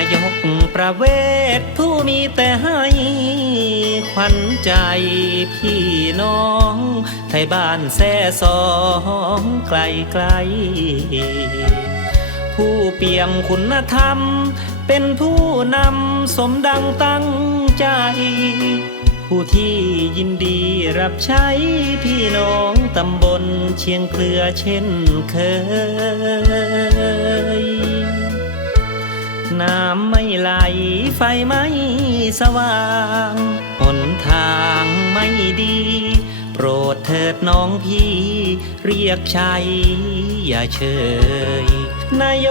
ายกประเวศผู้มีแต่ให้ขวัญใจพี่น้อง ไทยบ้านแซ่สองไกลไกล ผู้เปี่ยมคุณธรรม เป็นผู้นำสมดังตั้งใจ ผู้ที่ยินดีรับใช้พี่น้องตำบลเชียงเครือเช่นเคย น้ำไม่ไหล ไฟไม่สว่างหนทางไม่ดี โปรดเถิดน้องพี่ เรียกใช้อย่าเชย นาย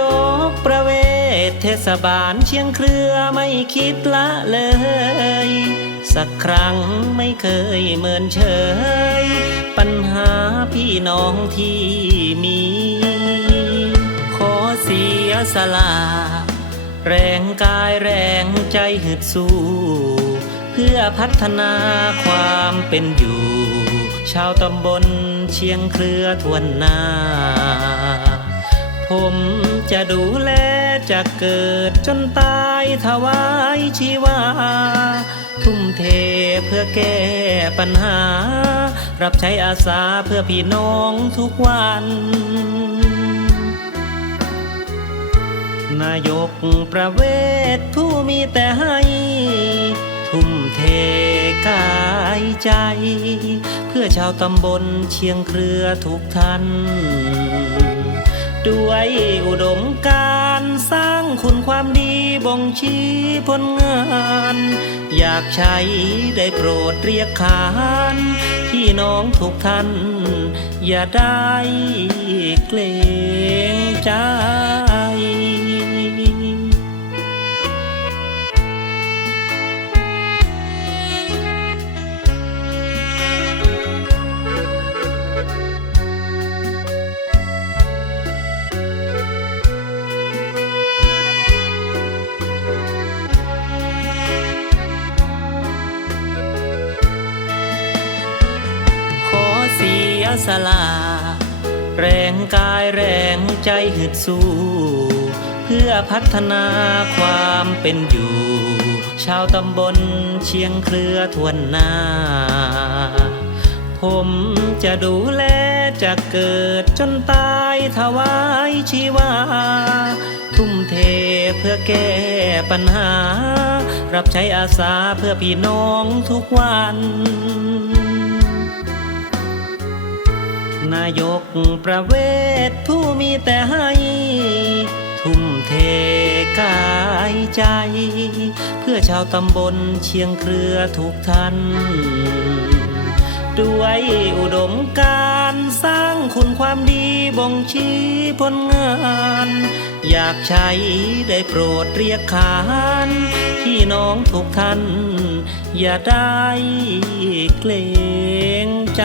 กประเวศเทศบาลเชียงเครือไม่คิดละเลย สักครั้งไม่เคยเมินเฉยปัญหาพี่น้องที่มี ขอเสียสละ แรงกายแรงใจฮึดสู้ เพื่อพัฒนาความเป็นอยู่ ชาวตำบลเชียงเครือทวนนาผมจะดูแลจะเกิดจนตายถวายชีวา ทุ่มเทเพื่อแก้ปัญหา รับใช้อาสาเพื่อพี่น้องทุกวัน นายกประเวศผู้มีแต่ให้ ทุ่มเทกายใจ เพื่อชาวตำบลเชียงเครือทุกท่าน ด้วยอุดมการสร้างคุณความดีบ่งชี้ผลงาน อยากใช้ได้โปรดเรียกขานพี่น้องทุกท่าน อย่าได้เกรงใจ สียสละแรงกายแรงใจฮึดสู้ เพื่อพัฒนาความเป็นอยู่ ชาวตำบลเชียงเครือทวนนา ผมจะดูแลจะเกิดจนตายถวายชีวา ทุ่มเทเพื่อแก้ปัญหา รับใช้อาสาเพื่อพี่น้องทุกวัน นายกประเวศผู้มีแต่ให้ ทุ่มเทกายใจ เพื่อชาวตำบลเชียงเครือทุกท่านด้วยอุดมการสร้างคุณความดีบ่งชี้ผลงาน อยากใช้ได้โปรดเรียกขานพี่น้องทุกท่าน อย่าได้เกรงใจ